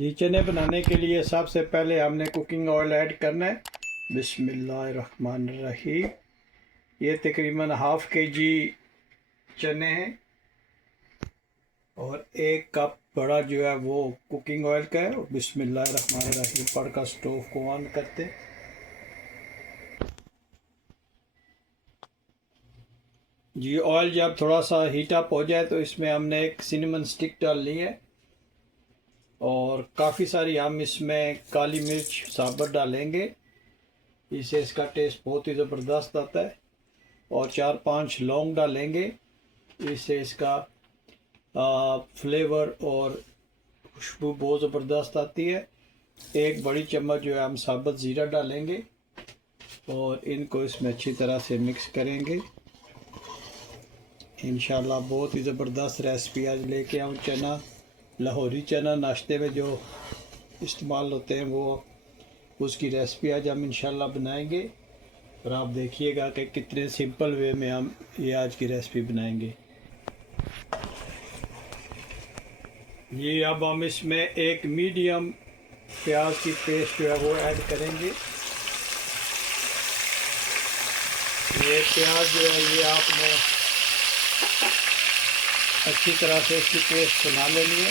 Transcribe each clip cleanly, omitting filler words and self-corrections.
जी, चने बनाने के लिए सबसे पहले हमने कुकिंग ऑयल ऐड करना है। बिस्मिल्लाहिर्रहमानिर्रहीम। ये तकरीबन ½ kg चने हैं और 1 कप बड़ा जो है वो कुकिंग ऑयल का है। बिस्मिल्लाहिर्रहमानिर्रहीम पढ़कर स्टोव को ऑन करते हैं। जी, ऑयल जब थोड़ा सा हीट अप हो जाए तो इसमें हमने एक सिनेमन स्टिक डालनी है और काफ़ी सारी हम इसमें काली मिर्च साबुत डालेंगे। इससे इसका टेस्ट बहुत ही ज़बरदस्त आता है। और 4-5 लौंग डालेंगे, इससे इसका फ्लेवर और खुशबू बहुत ज़बरदस्त आती है। 1 बड़ी चम्मच जो है हम साबुत ज़ीरा डालेंगे और इनको इसमें अच्छी तरह से मिक्स करेंगे। इंशाल्लाह बहुत ही ज़बरदस्त रेसिपी आज लेके आऊँ। चना, लाहौरी चना नाश्ते में जो इस्तेमाल होते हैं वो उसकी रेसिपी आज हम इंशाल्लाह बनाएंगे और आप देखिएगा कि कितने सिंपल वे में हम ये आज की रेसिपी बनाएंगे। ये अब हम इसमें एक मीडियम प्याज की पेस्ट जो है वो ऐड करेंगे। ये प्याज जो है ये आपने अच्छी तरह से इसकी पेस्ट बना लेनी है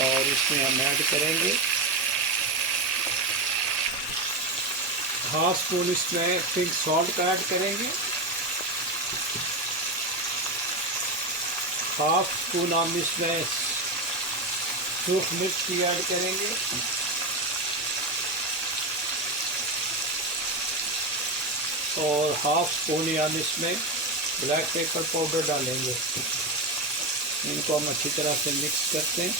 और इसमें हम ऐड करेंगे ½ स्पून इसमें पिंक सॉल्ट का ऐड करेंगे। ½ स्पून हम इसमें सूख मिर्च की ऐड करेंगे और ½ स्पून हम इसमें ब्लैक पेपर पाउडर डालेंगे। इनको हम अच्छी तरह से मिक्स करते हैं।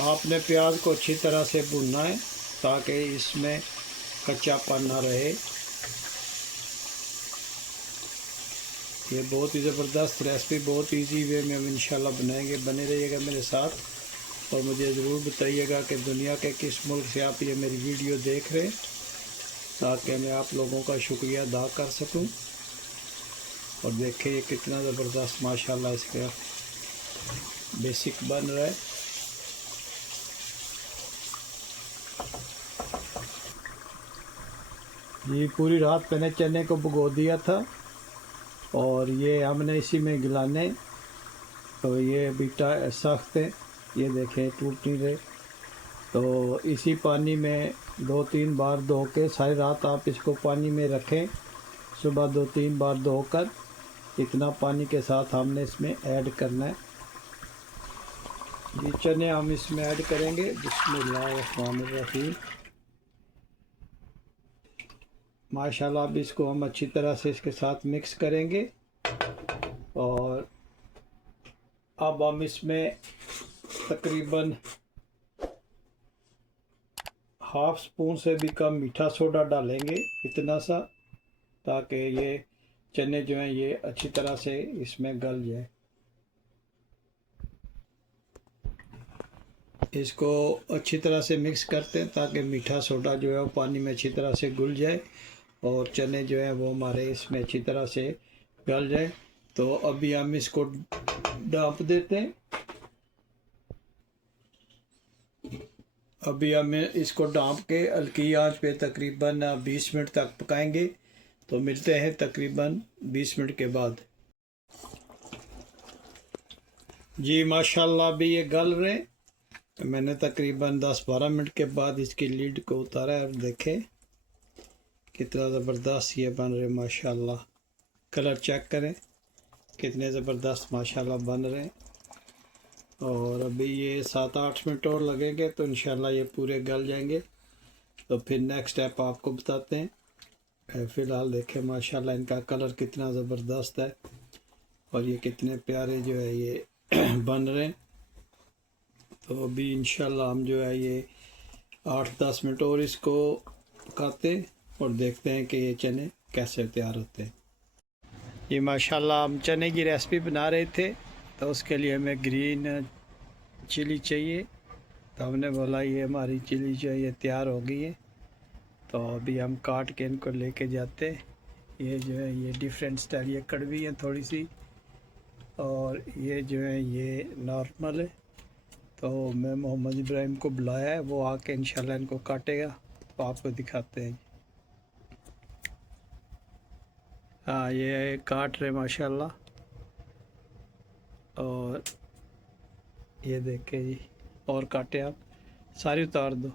आपने प्याज को अच्छी तरह से भूनना है ताकि इसमें कच्चापन ना रहे। ये बहुत ही ज़बरदस्त रेसिपी बहुत इजी वे में हम इंशाल्लाह बनाएंगे। बने रहिएगा मेरे साथ और मुझे ज़रूर बताइएगा कि दुनिया के किस मुल्क से आप ये मेरी वीडियो देख रहे हैं ताकि मैं आप लोगों का शुक्रिया अदा कर सकूं। और देखिए ये कितना ज़बरदस्त माशाल्लाह इसका बेसिक बन रहा है। ये पूरी रात मैंने चने को भिगो दिया था और ये हमने इसी में गिलाने। तो ये अभी सख्त है, ये देखें टूट नहीं रहे। तो इसी पानी में 2-3 बार धो के सारी रात आप इसको पानी में रखें। सुबह 2-3 बार धोकर इतना पानी के साथ हमने इसमें ऐड करना है। ये चने हम इसमें ऐड करेंगे। बिस्मिल्लाहिर्रहमानिर्रहीम। माशाल्लाह अब इसको हम अच्छी तरह से इसके साथ मिक्स करेंगे और अब हम इसमें तकरीबन ½ स्पून से भी कम मीठा सोडा डालेंगे, इतना सा, ताकि ये चने जो हैं ये अच्छी तरह से इसमें गल जाए। इसको अच्छी तरह से मिक्स करते हैं ताकि मीठा सोडा जो है वो पानी में अच्छी तरह से घुल जाए और चने जो हैं वो हमारे इसमें अच्छी तरह से गल जाए। तो अभी हम इसको ढाँप देते हैं। अभी हम इसको ढाँप के हल्की आंच पे तकरीबन 20 मिनट तक पकाएंगे। तो मिलते हैं तकरीबन 20 मिनट के बाद। जी माशाल्लाह अभी ये गल रहे। मैंने तकरीबन 10-12 मिनट के बाद इसकी लीड को उतारा है और देखें कितना ज़बरदस्त ये बन रहे माशाल्लाह। कलर चेक करें कितने ज़बरदस्त माशाल्लाह बन रहे हैं। और अभी ये 7-8 मिनट और लगेंगे तो इंशाल्लाह ये पूरे गल जाएंगे। तो फिर नेक्स्ट स्टेप आपको बताते हैं। फ़िलहाल देखें माशाल्लाह इनका कलर कितना ज़बरदस्त है और ये कितने प्यारे जो है ये बन रहे हैं। तो अभी इंशाल्लाह हम जो है ये 8-10 मिनट और इसको पकाते और देखते हैं कि ये चने कैसे तैयार होते हैं। ये माशाल्लाह हम चने की रेसिपी बना रहे थे तो उसके लिए हमें ग्रीन चिली चाहिए तो हमने बोला ये हमारी चिली जो है ये तैयार हो गई है, तो अभी हम काट के इनको लेके जाते। ये जो है ये डिफरेंट स्टाइल, ये कड़वी है थोड़ी सी, और ये जो है ये नॉर्मल है। तो मैं मोहम्मद इब्राहिम को बुलाया है, वो आके इंशाल्लाह इनको काटेगा, तो आपको दिखाते हैं। हाँ ये काट रहे माशाल्लाह, और ये देखे जी, और काटे आप, सारी उतार दो।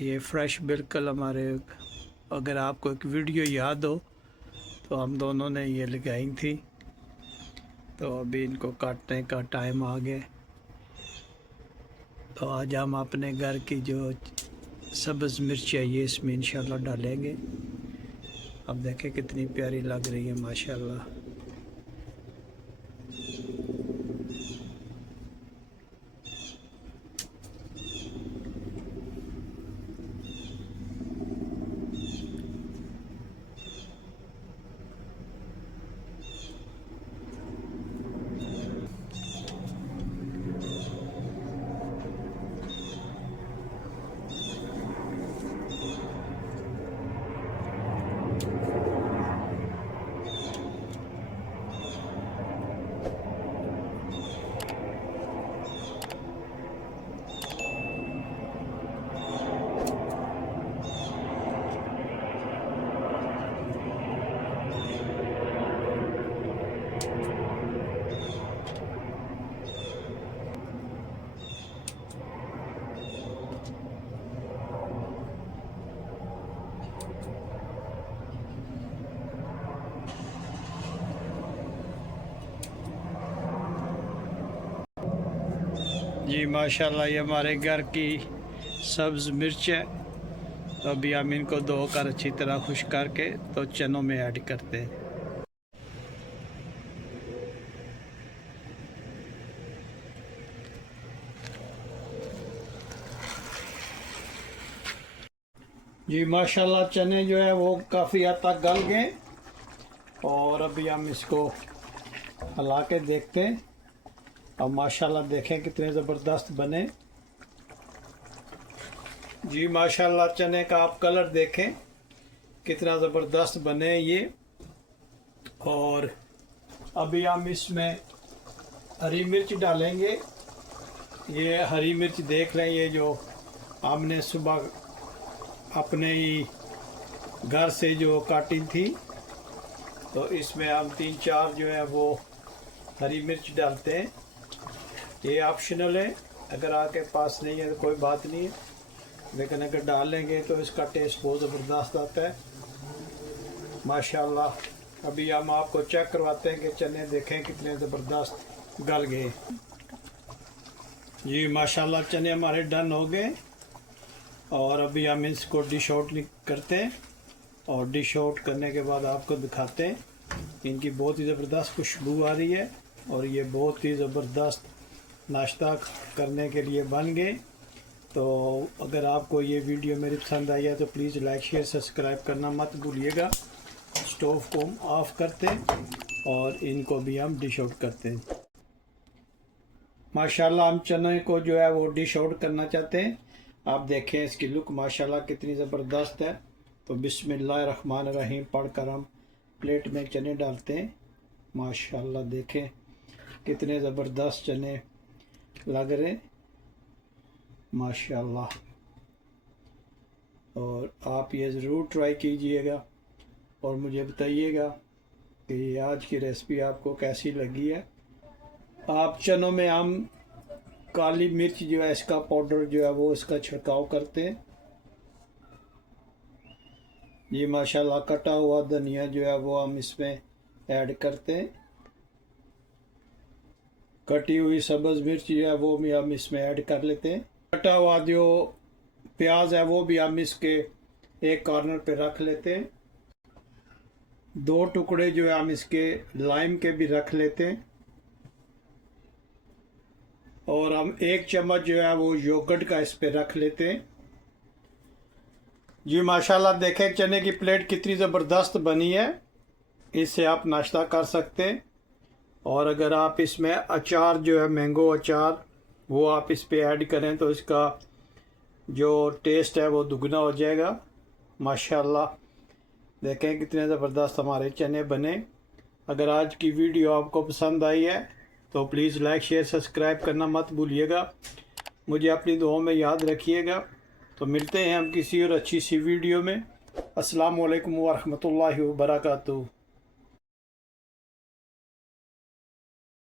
ये फ्रेश बिल्कुल हमारे, अगर आपको एक वीडियो याद हो तो हम दोनों ने ये लगाई थी। तो अभी इनको काटने का टाइम आ गया, तो आज हम अपने घर की जो सब्ज़ मिर्च है ये इसमें इंशाल्लाह डालेंगे। अब देखें कितनी प्यारी लग रही है माशाल्लाह। जी माशाल्लाह ये हमारे घर की सब्ज़ मिर्च है। अभी हम इनको धोकर अच्छी तरह खुश करके तो चनों में ऐड करते हैं। जी माशाल्लाह चने जो है वो काफ़ी हद तक गल गए, और अभी हम इसको हिला के देखते हैं। अब माशाल्लाह देखें कितने ज़बरदस्त बने। जी माशाल्लाह चने का आप कलर देखें कितना ज़बरदस्त बने ये। और अभी हम इसमें हरी मिर्च डालेंगे। ये हरी मिर्च देख लें, ये जो हमने सुबह अपने ही घर से जो काटी थी, तो इसमें हम 3-4 जो है वो हरी मिर्च डालते हैं। ये ऑप्शनल है, अगर आपके पास नहीं है तो कोई बात नहीं है, लेकिन अगर डालेंगे तो इसका टेस्ट बहुत ज़बरदस्त आता है माशाल्लाह। अभी हम आपको चेक करवाते हैं कि चने देखें कितने ज़बरदस्त गल गए। जी माशाल्लाह चने हमारे डन हो गए, और अभी हम इसको डिश आउट करते हैं, और डिश आउट करने के बाद आपको दिखाते हैं। इनकी बहुत ही ज़बरदस्त खुशबू आ रही है, और ये बहुत ही ज़बरदस्त नाश्ता करने के लिए बन गए। तो अगर आपको ये वीडियो मेरी पसंद आई है तो प्लीज़ लाइक शेयर सब्सक्राइब करना मत भूलिएगा। स्टोव को हम ऑफ़ करते हैं, और इनको भी हम डिश आउट करते हैं। माशाल्लाह हम चने को जो है वो डिश आउट करना चाहते हैं। आप देखें इसकी लुक माशाल्लाह कितनी ज़बरदस्त है। तो बिस्मिल्लाहिर्रहमानिर्रहीम पढ़कर हम प्लेट में चने डालते हैं। माशाल्लाह देखें कितने ज़बरदस्त चने लग रहे माशाल्लाह। और आप ये ज़रूर ट्राई कीजिएगा, और मुझे बताइएगा कि आज की रेसिपी आपको कैसी लगी है। आप चनों में हम काली मिर्च जो है इसका पाउडर जो है वो इसका छिड़काव करते हैं। ये माशाल्लाह कटा हुआ धनिया जो है वो हम इसमें ऐड करते हैं। कटी हुई सब्ज़ मिर्च जो है वो भी हम इसमें ऐड कर लेते हैं। कटा हुआ जो प्याज है वो भी हम इसके एक कॉर्नर पे रख लेते हैं। 2 टुकड़े जो है हम इसके लाइम के भी रख लेते हैं, और हम 1 चम्मच जो है वो योगर्ट का इस पे रख लेते हैं। जी माशाल्लाह देखें चने की प्लेट कितनी ज़बरदस्त बनी है। इससे आप नाश्ता कर सकते हैं। और अगर आप इसमें अचार जो है मैंगो अचार वो आप इस पे ऐड करें तो इसका जो टेस्ट है वो दुगना हो जाएगा। माशाल्लाह, देखें कितने ज़बरदस्त हमारे चने बने। अगर आज की वीडियो आपको पसंद आई है तो प्लीज़ लाइक शेयर सब्सक्राइब करना मत भूलिएगा। मुझे अपनी दुआओं में याद रखिएगा। तो मिलते हैं हम किसी और अच्छी सी वीडियो में। अस्सलाम वालेकुम व रहमतुल्लाहि व बरकातुहू।